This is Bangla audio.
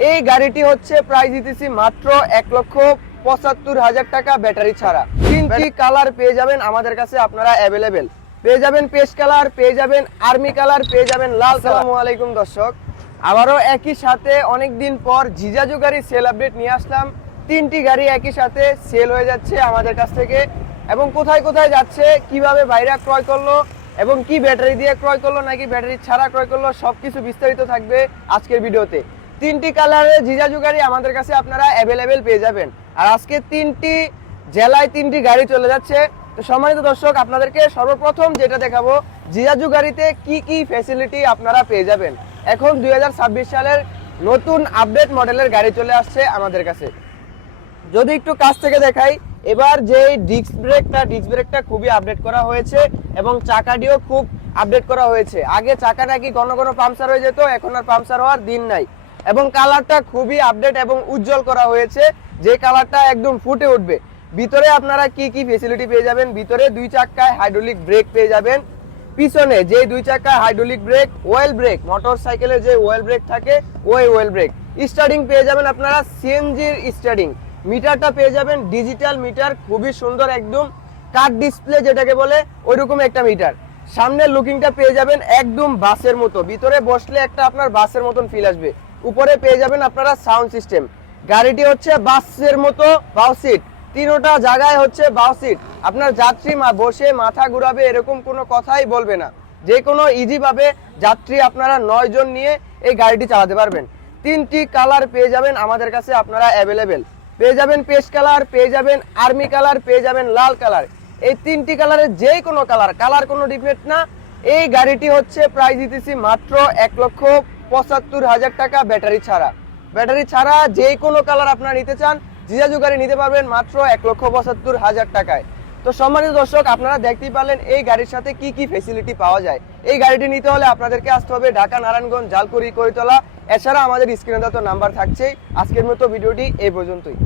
এই গাড়িটি হচ্ছে প্রাইস দিতেছি মাত্র 1,75,000 টাকা ব্যাটারি ছাড়া। তিনটি কালার পেয়ে যাবেন আমাদের কাছে আপনারা অ্যাভেলেবেল। পেয়ে যাবেন পেস্ট কালার, পেয়ে যাবেন আর্মি কালার, পেয়ে যাবেন লাল কালার। আসসালামু আলাইকুম দর্শক, আবারও একই সাথে অনেকদিন পর জিজাজু গাড়ি সেল আপডেট নিয়ে আসলাম। তিনটি গাড়ি একই সাথে সেল হয়ে যাচ্ছে আমাদের কাছ থেকে, এবং কোথায় কোথায় যাচ্ছে, কিভাবে ভাইরা ক্রয় করলো, এবং কি ব্যাটারি দিয়ে ক্রয় করলো নাকি ব্যাটারি ছাড়া ক্রয় করলো, সবকিছু বিস্তারিত থাকবে আজকের ভিডিওতে। তিনটি কালারে জিজাজু গাড়ি আমাদের কাছে আপনারা অ্যাভেলেবেল পেয়ে যাবেন। আর আজকে তিনটি জেলায় তিনটি গাড়ি চলে যাচ্ছে। তো সম্মানিত দর্শক, আপনাদেরকে সর্বপ্রথম যেটা দেখাবো, জিজাজু গাড়িতে কি কি ফ্যাসিলিটি আপনারা পেয়ে যাবেন। এখন 2026 সালের নতুন আপডেট মডেলের গাড়ি চলে আসছে আমাদের কাছে। যদি একটু কাছ থেকে দেখাই, এবার যে ডিস্ক ব্রেকটা খুবই আপডেট করা হয়েছে, এবং চাকাটিও খুব আপডেট করা হয়েছে। আগে চাকা নাকি ঘন ঘন পাংচার হয়ে যেত, এখন আর পাংচার হওয়ার দিন নাই। এবং কালারটা খুবই আপডেট এবং উজ্জ্বল করা হয়েছে, যে কালারটা একদম ফুটে উঠবে। ভিতরে আপনারা কি কি ফ্যাসিলিটি পেয়ে যাবেন, ভিতরে 2 চাকায় হাইড্রোলিক ব্রেক পেয়ে যাবেন। পিছনে যে 2 চাকায় hydraulic break, well break, motor সাইকেলের যে ওয়েল ব্রেক থাকে ওই ওয়েল ব্রেক। স্টার্টিং পেয়ে যাবেন আপনারা সিএনজির স্টার্টিং। মিটারটা পেয়ে যাবেন ডিজিটাল মিটার, খুবই সুন্দর, একদম কাট ডিসপ্লে যেটাকে বলে ওইরকম একটা মিটার। সামনের লুকিংটা পেয়ে যাবেন একদম বাসের মতো, ভিতরে বসলে একটা আপনার বাসের মতন ফিল আসবে। উপরে পেয়ে যাবেন আপনারা সাউন্ড সিস্টেম। গাড়িটি হচ্ছে বাসের মতো বাউ সিট, তিনোটা জায়গায় হচ্ছে বাউ সিট। আপনার যাত্রী বসে মাথা ঘুরাবে এরকম কোনো কথাই বলবে না। যে কোনো ইজি ভাবে যাত্রী আপনারা 9 জন নিয়ে এই গাড়িটি চালাতে পারবেন। তিনটি কালার পেয়ে যাবেন আমাদের কাছে আপনারা অ্যাভেলেবেল। পেয়ে যাবেন পেস্ট কালার, পেয়ে যাবেন আর্মি কালার, পেয়ে যাবেন লাল কালার। এই তিনটি কালারের যে কোনো কালার কোনো ডিফেক্ট না। এই গাড়িটি হচ্ছে প্রাইস দিতেছি মাত্র 1,75,000 টাকা ব্যাটারি ছাড়া। যে কোনো কালার আপনারা নিতে চান, জিজাজু গাড়ি নিতে পারবেন মাত্র 1,75,000 টাকায়। তো সম্মানিত দর্শক, আপনারা দেখতেই পারলেন এই গাড়ির সাথে কি কি ফ্যাসিলিটি পাওয়া যায়। এই গাড়িটি নিতে হলে আপনাদেরকে আসতে হবে ঢাকা, নারায়ণগঞ্জ, জালকুড়ি, করিতলা। এছাড়া আমাদের স্ক্রিনে দেওয়া নাম্বার থাকছেই। আজকের মতো ভিডিওটি এই পর্যন্তই।